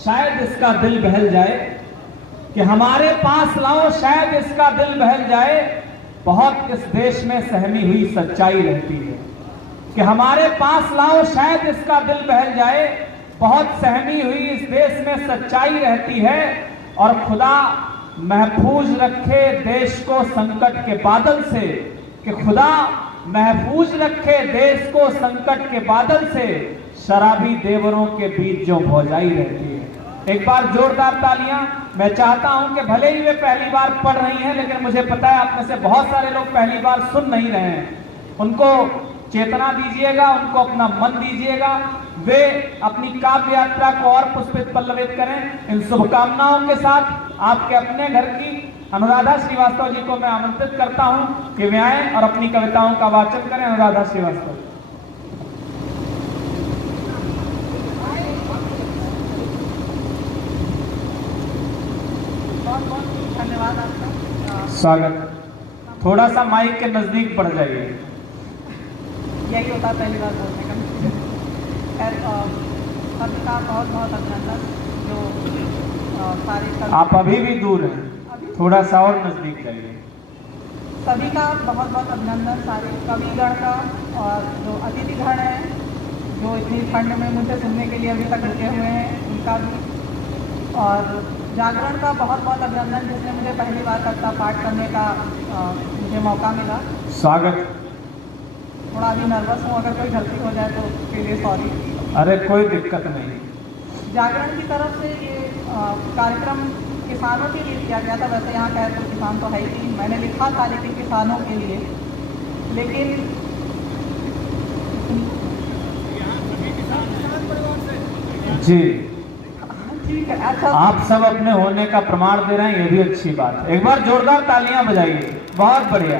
शायद इसका दिल बहल जाए, कि हमारे पास लाओ शायद इसका दिल बहल जाए। बहुत इस देश में सहमी हुई सच्चाई रहती है, कि हमारे पास लाओ शायद इसका दिल बहल जाए। बहुत सहमी हुई इस देश में सच्चाई रहती है, और खुदा महफूज रखे देश को संकट के बादल से, कि खुदा महफूज रखे देश को संकट के बादल से। शराबी देवरों के बीच जो भौजाई रहती है। एक बार जोरदार तालियां। मैं चाहता हूं कि भले ही वे पहली बार पढ़ रही हैं, लेकिन मुझे पता है आप में से बहुत सारे लोग पहली बार सुन नहीं रहे हैं। उनको चेतना दीजिएगा, उनको अपना मन दीजिएगा, वे अपनी काव्य यात्रा को और पुष्पित पल्लवित करें। इन शुभकामनाओं के साथ आपके अपने घर की अनुराधा श्रीवास्तव जी को मैं आमंत्रित करता हूं कि वे आएं और अपनी कविताओं का वाचन करें। अनुराधा श्रीवास्तव। बहुत बहुत धन्यवाद आपका। स्वागत। थोड़ा सा माइक के नजदीक बढ़ जाइए। यही होता पहली बार बोलने का। सभी का बहुत बहुत अभिनंदन। जो सारे आप अभी भी दूर हैं, थोड़ा सा और नजदीक जाइए। सभी का बहुत बहुत अभिनंदन, सारे कविगण का, और जो अतिथिगण हैं जो इतनी ठंड में मुझे सुनने के लिए अभी तक रुके हुए हैं उनका भी, और जागरण का बहुत बहुत अभिनंदन जिसने मुझे पहली बार कविता पाठ करने का मुझे मौका मिला। स्वागत। थोड़ा अभी नर्वस हूँ, अगर कोई गलती हो जाए तो उसके लिए सॉरी। अरे कोई दिक्कत नहीं। जागरण की तरफ से ये कार्यक्रम किसानों के लिए किया गया था। वैसे यहाँ कहे तो किसान तो है ही, मैंने लिखा था लेकिन किसानों के लिए। लेकिन जी ठीक है, अच्छा। आप सब अपने होने का प्रमाण दे रहे हैं, ये भी अच्छी बात है। एक बार जोरदार तालियां बजाइए। बहुत बढ़िया।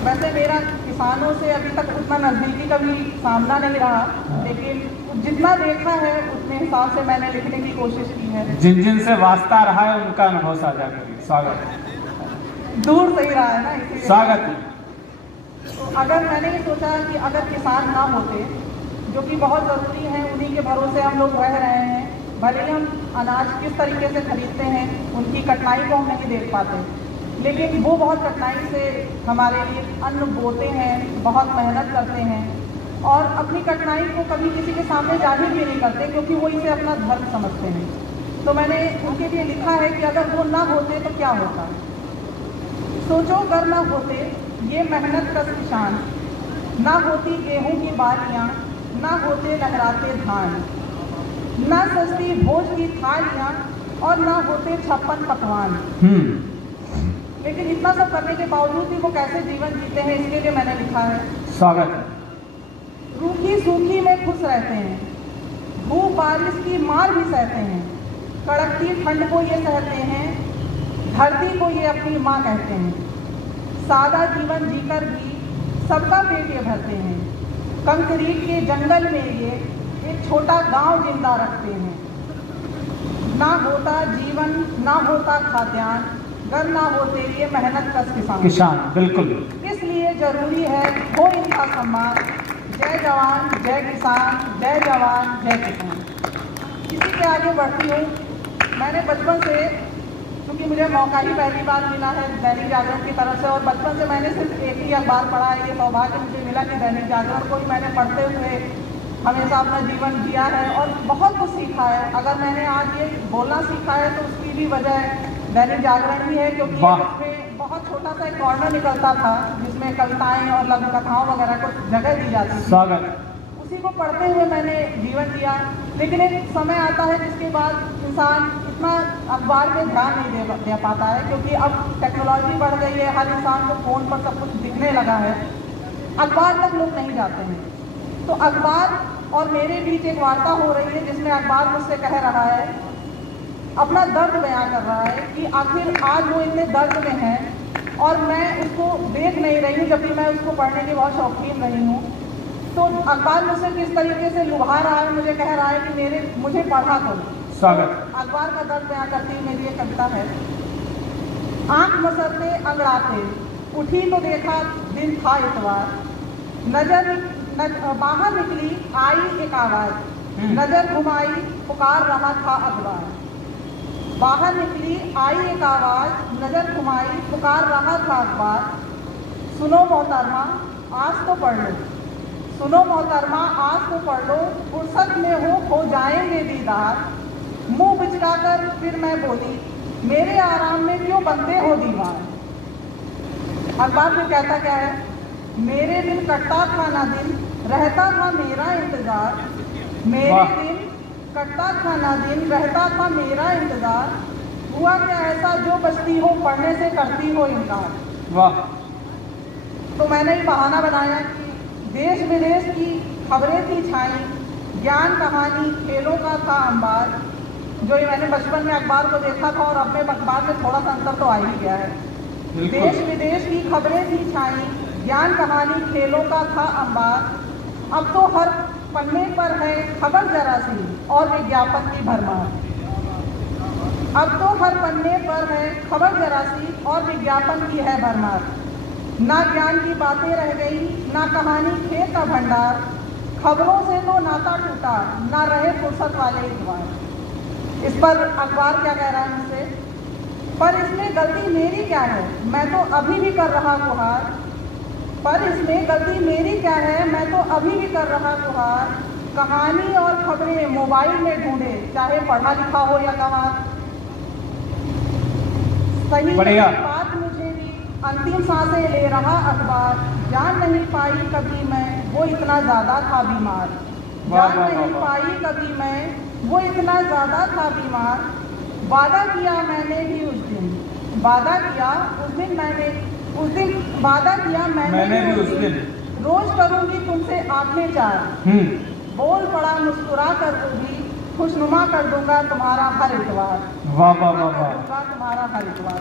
वैसे मेरा किसानों से अभी तक उतना नज़दीकी कभी सामना नहीं रहा, लेकिन जितना देखा है उतने हिसाब से मैंने लिखने की कोशिश की है। जिन जिन से वास्ता रहा है उनका अनुभव साझा करिए। स्वागत। दूर से ही रहा है ना, इसीलिए स्वागत। तो अगर मैंने ये सोचा कि अगर किसान ना होते, जो कि बहुत ज़रूरी है, उन्हीं के भरोसे हम लोग रह रहे हैं। भले ही हम अनाज किस तरीके से खरीदते हैं उनकी कठिनाई को हम नहीं देख पाते, लेकिन वो बहुत कठिनाई से हमारे लिए अन्न बोते हैं, बहुत मेहनत करते हैं, और अपनी कठिनाई को कभी किसी के सामने जाहिर भी नहीं करते, क्योंकि वो इसे अपना धर्म समझते हैं। तो मैंने उनके लिए लिखा है कि अगर वो ना होते तो क्या होता। सोचो अगर ना होते ये मेहनत कश किसान, ना होती गेहूं की बालियां, ना होते लहराते धान, ना सस्ती भोज की थालियां, और ना होते 56 पकवान। लेकिन इतना सब करने के बावजूद भी वो कैसे जीवन जीते हैं, इसके लिए मैंने लिखा है। स्वागत। रूखी सूखी में खुश रहते हैं, धूप बारिश की मार भी सहते हैं, कड़कती ठंड को ये सहते हैं, धरती को ये अपनी माँ कहते हैं। सादा जीवन जीकर भी सबका पेट ये भरते हैं, कंक्रीट के जंगल में ये एक छोटा गांव जिंदा रखते हैं। ना होता जीवन, ना होता खाद्यान्न, अगर ना होते ये मेहनत कश किसान। बिल्कुल। इसलिए जरूरी है हो इनका सम्मान। जय जवान जय किसान, जय जवान जय किसान। इसी के आगे बढ़ती हूँ। मैंने बचपन से, क्योंकि मुझे मौका ही पहली बार मिला है दैनिक जागरण की तरफ से, और बचपन से मैंने सिर्फ एक ही अखबार पढ़ा है। ये सौभाग्य मुझे मिला कि दैनिक जागरण को ही मैंने पढ़ते हुए हमेशा अपना जीवन जिया है और बहुत कुछ सीखा है। अगर मैंने आज ये बोलना सीखा है तो उसकी भी वजह दैनिक जागरण ही है, क्योंकि इसमें बहुत छोटा सा एक कॉर्नर निकलता था जिसमें कविताएं और लघु कथाओं वगैरह को जगह दी जाती थी। स्वागत। उसी को पढ़ते हुए मैंने जीवन जिया। लेकिन एक समय आता है जिसके बाद इंसान इतना अखबार पे ध्यान नहीं दे पाता है, क्योंकि अब टेक्नोलॉजी बढ़ गई है, हर इंसान को फ़ोन पर सब कुछ दिखने लगा है, अखबार तक लोग नहीं जाते हैं। तो अखबार और मेरे बीच एक वार्ता हो रही है जिसमें अखबार मुझसे कह रहा है, अपना दर्द बयां कर रहा है कि आखिर आज वो इतने दर्द में है और मैं उसको देख नहीं रही हूँ, जबकि मैं उसको पढ़ने की बहुत शौकीन रही हूँ। तो अखबार मुझसे किस तरीके से लुभा रहा है, मुझे कह रहा है कि मुझे पढ़ा करो। स्वागत। अखबार का दर्द बयां करती हुई मेरी एक कविता है। आंख मसलते अंगड़ाते उठी तो देखा दिन था इतवार, नजर बाहर निकली आई एक आवाज, नजर घुमाई पुकार रहा था अखबार। बाहर निकली आई एक आवाज, नजर घुमाई पुकार रहा था अखबार। सुनो मोहतरमा आज तो पढ़ लो, सुनो मोहतरमा आज तो पढ़ लो, फुर्सत में हो जाएंगे दीदार। मुंह बिचकाकर फिर मैं बोली, मेरे आराम में क्यों बनते हो दीवार। अखबार में कहता क्या है, मेरे दिन कटता था ना दिन, रहता था मेरा इंतजार। मेरे दिन कटता था ना दिन, रहता था मेरा इंतजार। हुआ क्या ऐसा जो बचती हो पढ़ने से करती हो इनकार। वाह। तो मैंने ये बहाना बनाया कि देश विदेश की खबरें थी छाई, ज्ञान कहानी खेलों का था अंबार। जो ये मैंने बचपन में अखबार को देखा था और अब में अखबार में थोड़ा सा अंतर तो आ ही गया है। देश विदेश की खबरें थी छाई, ज्ञान कहानी खेलों का था अंबार। अब तो हर पन्ने पर है खबर जरा सी और विज्ञापन की भरमार। अब तो हर पन्ने पर है खबर जरा सी और विज्ञापन की है भरमार। ना ज्ञान की बातें रह गई, ना कहानी खेल का भंडार। खबरों से तो नाता टूटा, ना रहे फुर्सत वाले इतवार। इस पर अखबार क्या कह रहा है मुझसे, पर इसमें गलती मेरी क्या है, मैं तो अभी भी कर रहा गुहार। पर इसमें गलती मेरी क्या है, मैं तो अभी भी कर रहा गुहार। कहानी और खबरें मोबाइल में ढूंढे, चाहे पढ़ा लिखा हो या गंवार। सही बात मुझे भी अंतिम सांसें ले रहा अखबार। जान नहीं पाई कभी मैं, वो इतना ज्यादा था बीमार। जान नहीं पाई कभी मैं, वो इतना ज्यादा था बीमार। वादा किया मैंने भी उस दिन, वादा किया उस दिन मैंने, उस दिन वादा किया मैंने भी उस दिन। रोज करूंगी तुमसे आंखें चार। बोल पड़ा मुस्कुरा कर वो भी, खुशनुमा कर दूंगा तुम्हारा हर इतवार। वाह वाह वाह वाह, तुम्हारा हर इतवार।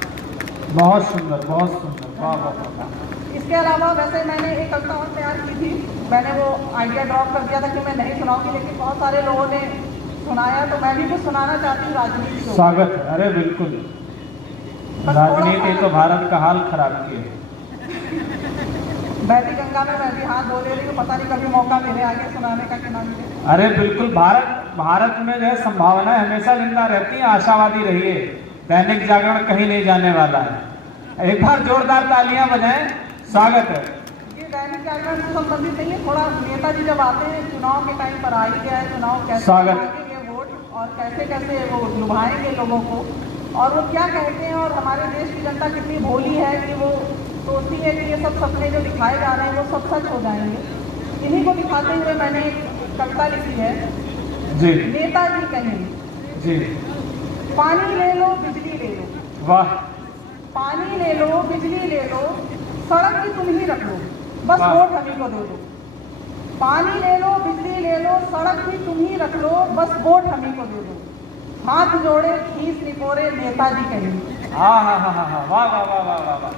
बहुत सुंदर बहुत सुंदर, वाह वाह वाह। इसके अलावा वैसे मैंने एक कविता और तैयार की थी, मैंने वो आइडिया ड्रॉप कर दिया था कि मैं नहीं सुनाऊंगी, लेकिन बहुत सारे लोगों ने सुनाया तो मैं भी कुछ सुनाना चाहती हूँ राजनीति को। स्वागत है। अरे बिल्कुल, राजनीति तो भारत का हाल खराब किए। बहती गंगा में मैं भी हाथ धो ले रही हूँ, पता नहीं कभी मौका मिले आगे सुनाने का कि ना मिले। अरे बिल्कुल, भारत में जो है संभावनाएं हमेशा जिंदा रहती हैं, आशावादी रहिए। दैनिक जागरण कहीं नहीं जाने वाला है। एक बार जोरदार तालियां बजाएं, स्वागत है। ये दैनिक जागरण से संबंधित नहीं है, थोड़ा नेताजी जब आते हैं चुनाव के टाइम पर आ ही गया है, चुनाव कैसे लगाएंगे वोट और कैसे कैसे वो लुभाएंगे लोगों को, और वो क्या कहते हैं, और हमारे देश की जनता कितनी भोली है कि वो सोचती है कि ये सब सपने जो दिखाए जा रहे हैं वो सब सच हो जाएंगे। इन्हीं को दिखाते हुए मैंने एक कविता लिखी है जी। नेताजी कहें जी, पानी ले लो बिजली ले लो। वाह। पानी ले लो बिजली ले लो, सड़क भी तुम ही रख लो, बस वोट हम ही को दे दो। पानी ले लो बिजली ले लो, सड़क भी तुम ही रख लो, बस वोट हम ही को दे दो। हाथ जोड़े खींच निपोरे नेताजी कहें। हाँ हाँ हाँ हाँ, वाह वाह वाह वाह वाह वाह।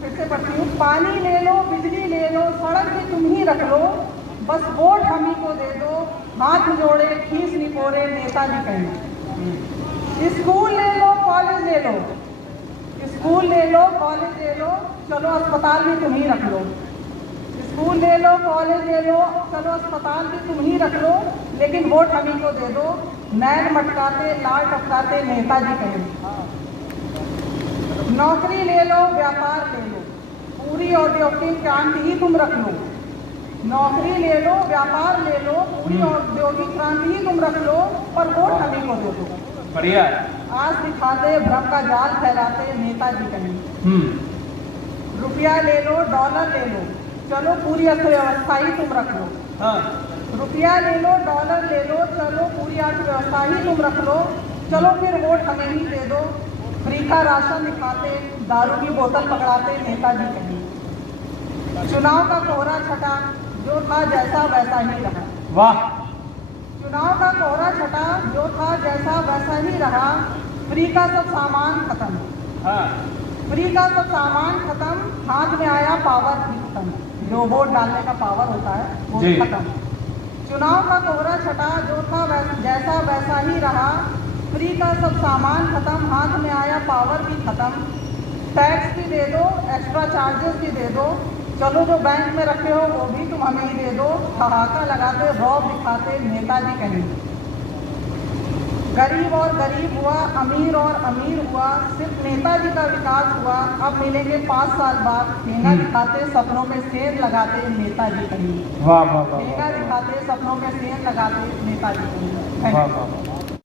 फिर से पढ़ती हूँ, पानी ले लो बिजली ले लो, सड़क भी तुम ही रख लो, बस वोट हम ही को दे दो। हाथ जोड़े खींच निपोरे नेताजी कहें। स्कूल ले लो कॉलेज ले लो, स्कूल ले लो कॉलेज ले लो, चलो अस्पताल भी तुम ही रख लो। स्कूल ले लो कॉलेज ले लो, चलो अस्पताल भी तुम ही रख लो, लेकिन वोट हम ही को दे दो। नैन मटकाते लाल टपकाते नेताजी कहें। नौकरी ले लो व्यापार ले लो, पूरी औद्योगिक क्रांति ही तुम रख लो। नौकरी ले लो व्यापार ले लो, पूरी औद्योगिक क्रांति ही तुम रख लो, पर वोट हम ही को दे दो। बढ़िया। आज दिखाते भ्रम का जाल फैलाते नेताजी कहें। रुपया ले लो डॉलर ले लो, चलो पूरी अर्थव्यवस्था ही तुम रख लो। हाँ। रुपया ले लो डॉलर ले लो, चलो पूरी अर्थव्यवस्था ही तुम रख लो, चलो फिर वोट हमें ही दे दो। फ्री का राशन दिखाते दारू की बोतल पकड़ाते नेताजी कहें। चुनाव का कोहरा छटा, जो था जैसा वैसा ही रहा। वाह। चुनाव का कोहरा छटा, जो था जैसा वैसा ही रहा। फ्री का सब सामान खत्म। हाँ। फ्री का सब सामान खत्म, हाथ में आया पावर भी खत्म। जो वोट डालने का पावर होता है वो खत्म। चुनाव का कोहरा छटा, जो था जैसा वैसा ही रहा। फ्री का सब सामान खत्म, हाथ में आया पावर भी खत्म। टैक्स भी दे दो, एक्स्ट्रा चार्जेस भी दे दो, चलो जो बैंक में रखे हो वो भी तुम हमें ही दे दो, ठहाका लगाते, रौब दिखाते नेताजी कहीं। गरीब और गरीब हुआ, अमीर और अमीर हुआ, सिर्फ नेताजी का विकास हुआ। अब मिलेंगे 5 साल बाद, ठेंगा दिखाते सपनों में सेंध लगाते नेताजी कहीं। वाह वाह वाह, ठेंगा दिखाते सपनों में सेंध लगाते नेताजी कहीं। वाह वाह वाह।